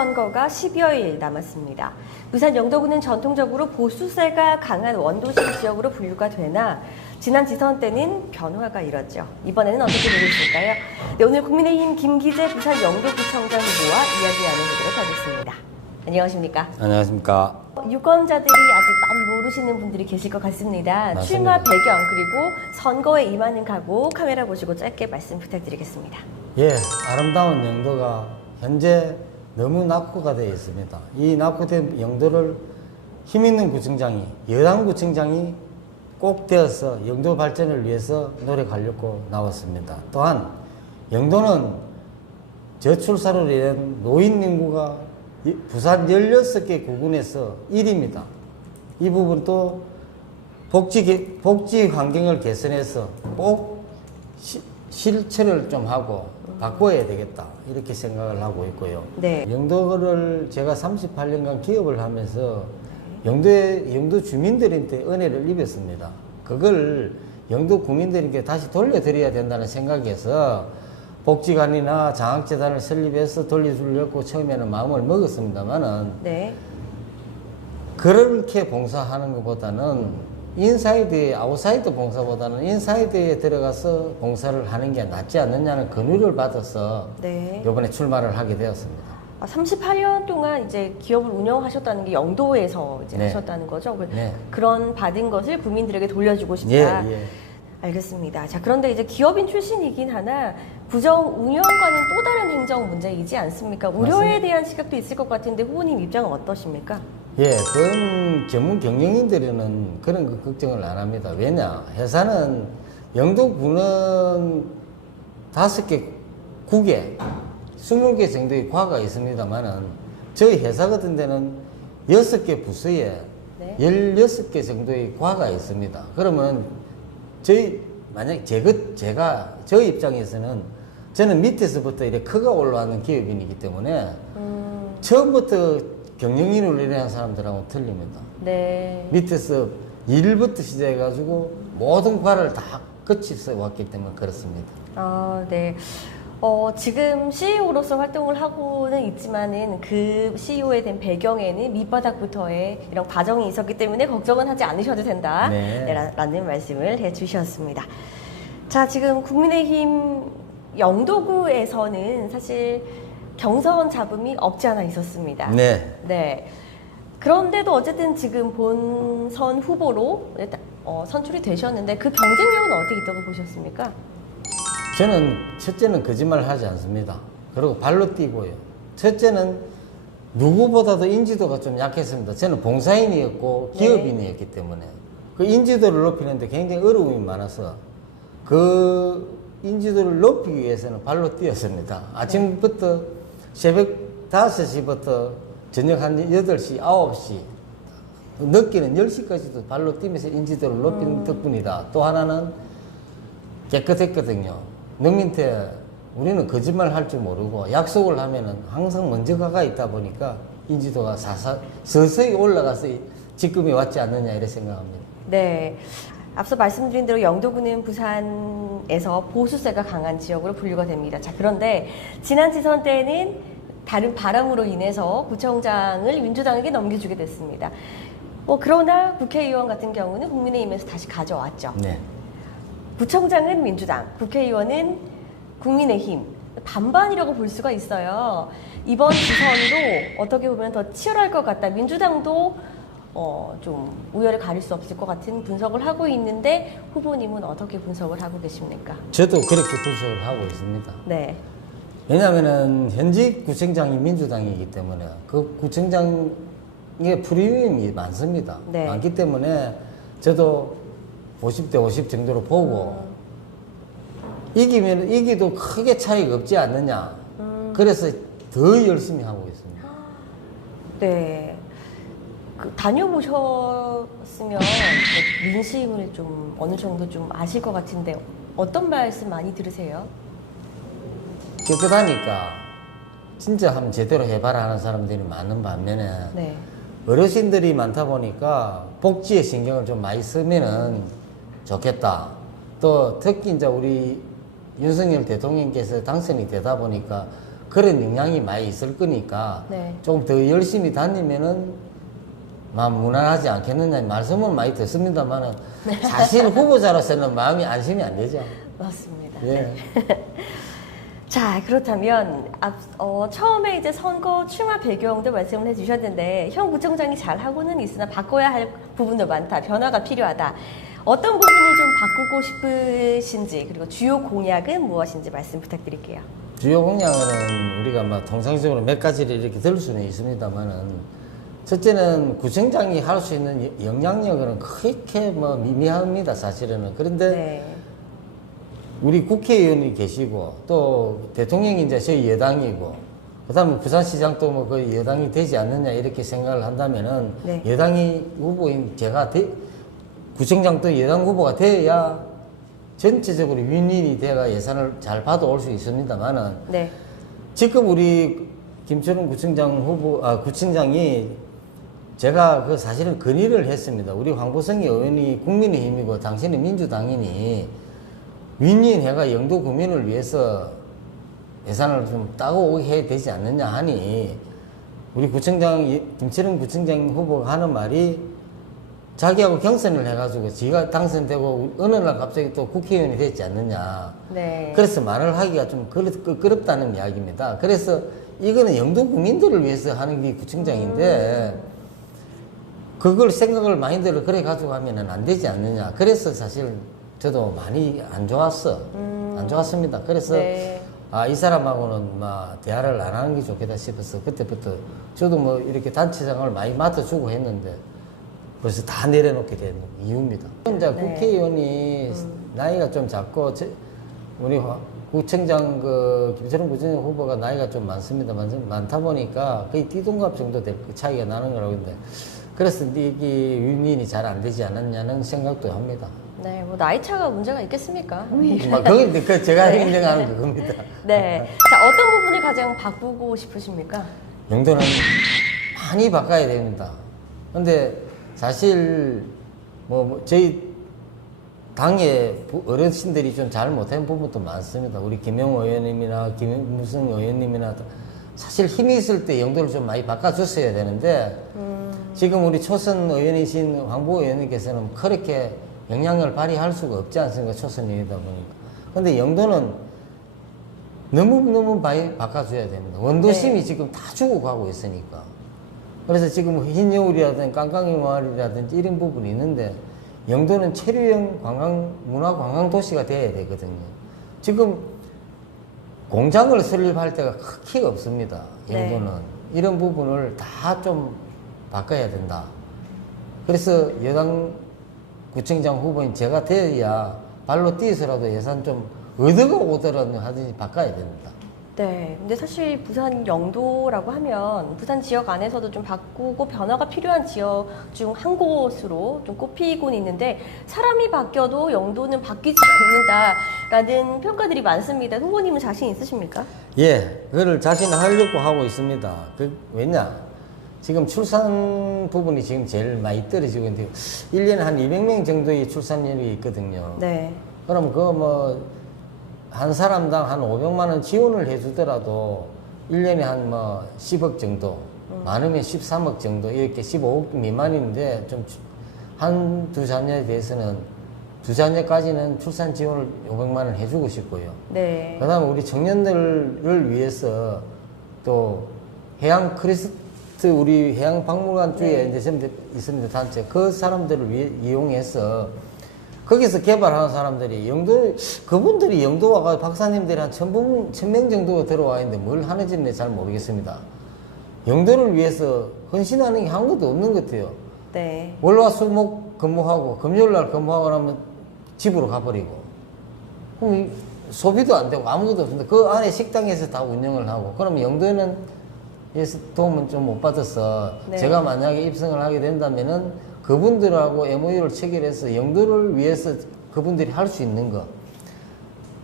지방선거가 10여일 남았습니다. 부산 영도구는 전통적으로 보수세가 강한 원도심 지역으로 분류가 되나 지난 지선 때는 변화가 일었죠. 이번에는 어떻게 되고 있을까요? 네, 오늘 국민의힘 김기재 부산 영도구청장 후보와 이야기 나눠보도록 하겠습니다. 안녕하십니까? 안녕하십니까. 유권자들이 아직 많이 모르시는 분들이 계실 것 같습니다. 맞습니다. 출마 배경 그리고 선거에 임하는 각오 카메라 보시고 짧게 말씀 부탁드리겠습니다. 예, 아름다운 영도가 현재 너무 낙후가 되어 있습니다. 이 낙후된 영도를 힘있는 구청장이, 여당 구청장이 꼭 되어서 영도 발전을 위해서 노력하려고 나왔습니다. 또한 영도는 저출산으로 인한 노인 인구가 부산 16개 구군에서 1위입니다. 이 부분도 복지 환경을 개선해서 꼭 실천을 좀 하고 바꿔야 되겠다 이렇게 생각을 하고 있고요. 네. 영도를 제가 38년간 기업을 하면서 영도 주민들한테 은혜를 입었습니다. 그걸 영도 국민들에게 다시 돌려드려야 된다는 생각에서 복지관이나 장학재단을 설립해서 돌려주려고 처음에는 마음을 먹었습니다만은 네. 그렇게 봉사하는 것보다는 인사이드에 아웃사이드 봉사보다는 인사이드에 들어가서 봉사를 하는 게 낫지 않느냐는 권유를 받아서 네. 이번에 출마를 하게 되었습니다. 38년 동안 이제 기업을 운영하셨다는 게 영도에서 이제 네. 하셨다는 거죠. 네. 그런 받은 것을 국민들에게 돌려주고 싶다. 예. 알겠습니다. 자, 그런데 이제 기업인 출신이긴 하나 구청 운영과는 또 다른 행정 문제이지 않습니까? 우려에 맞습니다. 대한 시각도 있을 것 같은데 후보님 입장은 어떠십니까? 예, 그런 전문 경영인들은 그런 거 걱정을 안 합니다. 왜냐? 회사는 영도구는 5개, 9개, 20개 정도의 과가 있습니다만은 저희 회사 같은 데는 6개 부서에 네. 16개 정도의 과가 있습니다. 그러면 만약 저희 입장에서는 저는 밑에서부터 이렇게 커가 올라가는 기업인이기 때문에 처음부터 경영인으로 일하는 사람들하고 틀립니다. 네. 밑에서 일부터 시작해가지고 모든 과를 다 거쳐서 왔기 때문에 그렇습니다. 네. 지금 CEO로서 활동을 하고는 있지만은 그 CEO에 대한 배경에는 밑바닥부터의 이런 과정이 있었기 때문에 걱정은 하지 않으셔도 된다. 네. 라는 말씀을 해주셨습니다. 자, 지금 국민의힘 영도구에서는 사실 경선 잡음이 없지 않아 있었습니다. 네. 네. 그런데도 어쨌든 지금 본선 후보로 선출이 되셨는데 그 경쟁력은 어떻게 있다고 보셨습니까? 저는 첫째는 거짓말을 하지 않습니다. 그리고 발로 뛰고요. 첫째는 누구보다도 인지도가 좀 약했습니다. 저는 봉사인이었고 기업인이었기 때문에 그 인지도를 높이는데 굉장히 어려움이 많아서 그 인지도를 높이기 위해서는 발로 뛰었습니다. 아침부터 새벽 5시부터 저녁 한 8시, 9시 늦게는 10시까지도 발로 뛰면서 인지도를 높인 덕분이다. 또 하나는 깨끗했거든요. 농민한테 우리는 거짓말 할 줄 모르고 약속을 하면은 항상 먼저 가가 있다 보니까 인지도가 서서히 올라가서 지금이 왔지 않느냐 이렇게 생각합니다. 네. 앞서 말씀드린 대로 영도구는 부산에서 보수세가 강한 지역으로 분류가 됩니다. 자, 그런데 지난 지선 때는 다른 바람으로 인해서 구청장을 민주당에게 넘겨주게 됐습니다. 그러나 국회의원 같은 경우는 국민의힘에서 다시 가져왔죠. 네. 구청장은 민주당, 국회의원은 국민의힘. 반반이라고 볼 수가 있어요. 이번 지선도 어떻게 보면 더 치열할 것 같다. 민주당도 좀 우열을 가릴 수 없을 것 같은 분석을 하고 있는데 후보님은 어떻게 분석을 하고 계십니까? 저도 그렇게 분석을 하고 있습니다. 네. 왜냐하면은 현직 구청장이 민주당이기 때문에 그 구청장의 프리미엄이 많습니다. 네. 많기 때문에 저도 50대 50 정도로 보고 이기면 이기도 크게 차이가 없지 않느냐. 그래서 더 열심히 하고 있습니다. 네. 다녀보셨으면 민심을 좀 어느 정도 좀 아실 것 같은데 어떤 말씀 많이 들으세요? 깨끗하니까 진짜 한번 제대로 해봐라 하는 사람들이 많은 반면에 네. 어르신들이 많다 보니까 복지에 신경을 좀 많이 쓰면은 좋겠다. 또 특히 이제 우리 윤석열 대통령께서 당선이 되다 보니까 그런 영향이 많이 있을 거니까 네. 조금 더 열심히 다니면은 마음 무난하지 않겠느냐 말씀은 많이 듣습니다만은 사실 후보자로서는 마음이 안심이 안 되죠. 맞습니다. 예. 자, 그렇다면 처음에 이제 선거 출마 배경도 말씀을 해주셨는데 현 구청장이 잘 하고는 있으나 바꿔야 할 부분도 많다. 변화가 필요하다. 어떤 부분을 좀 바꾸고 싶으신지 그리고 주요 공약은 무엇인지 말씀 부탁드릴게요. 주요 공약은 우리가 막 통상적으로 몇 가지를 이렇게 들 수는 있습니다만은 첫째는 구청장이 할 수 있는 영향력은 그렇게 뭐 미미합니다, 사실은. 그런데 네. 우리 국회의원이 계시고 또 대통령이 이제 저희 여당이고 그다음에 부산시장도 뭐 그 여당이 되지 않느냐 이렇게 생각을 한다면은 네. 여당이 후보인 제가 구청장도 여당 후보가 돼야 전체적으로 윈윈이 돼가 예산을 잘 받아올 수 있습니다만은 네. 지금 우리 김철웅 구청장이 제가 그 사실은 건의를 했습니다. 우리 황보성이 의원이 국민의힘이고 당신은 민주당이니 윈윈 해가 영도 구민을 위해서 예산을 좀 따고 오게 해야 되지 않느냐 하니 우리 김철웅 구청장 후보가 하는 말이 자기하고 경선을 해가지고 지가 당선되고 어느 날 갑자기 또 국회의원이 됐지 않느냐. 네. 그래서 말을 하기가 좀 끄럽다는 이야기입니다. 그래서 이거는 영도 구민들을 위해서 하는 게 구청장인데 그걸 생각을 마인드를 그래 가지고 하면은 안 되지 않느냐. 그래서 사실 저도 많이 안 좋았습니다. 그래서 네. 이 사람하고는 막 대화를 안 하는 게 좋겠다 싶어서 그때부터 저도 뭐 이렇게 단체장을 많이 맡아주고 했는데 벌써 다 내려놓게 된 이유입니다. 이제 네. 국회의원이 나이가 좀 작고 우리 구청장 김철웅 구청장 후보가 나이가 좀 많다 보니까 거의 띠동갑 정도 될 차이가 나는 거라고 했는데 그래서 이게 윈윈이 잘 안 되지 않았냐는 생각도 합니다. 네, 뭐 나이 차가 문제가 있겠습니까? 그건 제가 네. 행정하는 그겁니다. 네. 자, 어떤 부분을 가장 바꾸고 싶으십니까? 영도는 많이 바꿔야 됩니다. 근데 사실 저희 당의 어르신들이 좀 잘 못한 부분도 많습니다. 우리 김영호 의원님이나 김무성 의원님이나 사실 힘이 있을 때 영도를 좀 많이 바꿔줬어야 되는데 지금 우리 초선 의원이신 황보 의원님께서는 그렇게 영향력을 발휘할 수가 없지 않습니까? 초선이다 보니까. 근데 영도는 너무 많이 바꿔줘야 됩니다. 원도심이 네. 지금 다 죽어가고 있으니까. 그래서 지금 흰여울이라든지 깡깡이 마을이라든지 이런 부분이 있는데 영도는 체류형 문화관광도시가 돼야 되거든요. 지금 공장을 설립할 데가 크게 없습니다. 영도는. 네. 이런 부분을 다 좀 바꿔야 된다. 그래서 여당 구청장 후보인 제가 되어야 발로 뛰어서라도 예산 좀 얻어가 오더라도 하든지 바꿔야 됩니다. 네. 근데 사실 부산 영도라고 하면 부산 지역 안에서도 좀 바꾸고 변화가 필요한 지역 중 한 곳으로 좀 꼽히곤 있는데 사람이 바뀌어도 영도는 바뀌지 않는다라는 평가들이 많습니다. 후보님은 자신 있으십니까? 예, 그거를 자신하려고 하고 있습니다. 왜냐? 지금 출산 부분이 지금 제일 많이 떨어지고 있는데 1년에 한 200명 정도의 출산율이 있거든요. 네. 그럼 한 사람당 한 500만 원 지원을 해주더라도 1년에 한 10억 정도, 많으면 13억 정도, 이렇게 15억 미만인데 좀 한두 자녀에 대해서는 두 자녀까지는 출산 지원을 500만 원 해주고 싶고요. 네. 그 다음에 우리 청년들을 위해서 또 우리 해양박물관 주에 네. 이제 있습니다, 단체. 그 사람들을 이용해서 거기서 개발하는 사람들이 그분들이 영도 와가 박사님들이 한 1000명 정도가 들어와 있는데 뭘 하는지는 잘 모르겠습니다. 영도를 위해서 헌신하는 게 아무것도 없는 것 같아요. 네. 월화수목 근무하고 금요일 날 근무하고 나면 집으로 가버리고 그럼 소비도 안 되고 아무것도 없습니다. 그 안에 식당에서 다 운영을 하고 그러면 영도에는 도움은 좀 못 받아서 네. 제가 만약에 입성을 하게 된다면은 그분들하고 MOU를 체결해서 영도를 위해서 그분들이 할 수 있는 거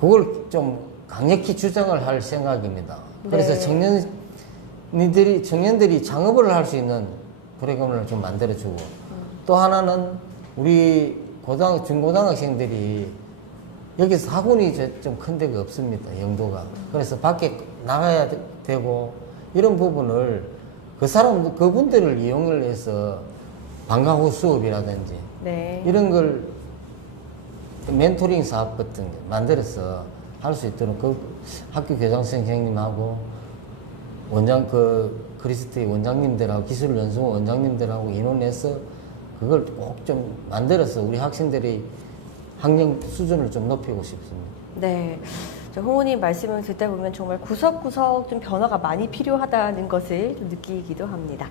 그걸 좀 강력히 주장을 할 생각입니다. 그래서 네. 청년들이 창업을 할 수 있는 프로그램을 좀 만들어주고 또 하나는 우리 중고등학생들이 여기서 학원이 좀 큰 데가 없습니다. 영도가. 그래서 밖에 나가야 되고 이런 부분을 그분들을 이용을 해서 방과 후 수업이라든지 네. 이런 걸 멘토링 사업 같은 거 만들어서 할 수 있도록 그 학교 교장 선생님하고 그리스트의 원장님들하고 기술연수원 원장님들하고 의논해서 그걸 꼭 좀 만들어서 우리 학생들의 학력 수준을 좀 높이고 싶습니다. 네. 홍우님 말씀을 듣다 보면 정말 구석구석 좀 변화가 많이 필요하다는 것을 좀 느끼기도 합니다.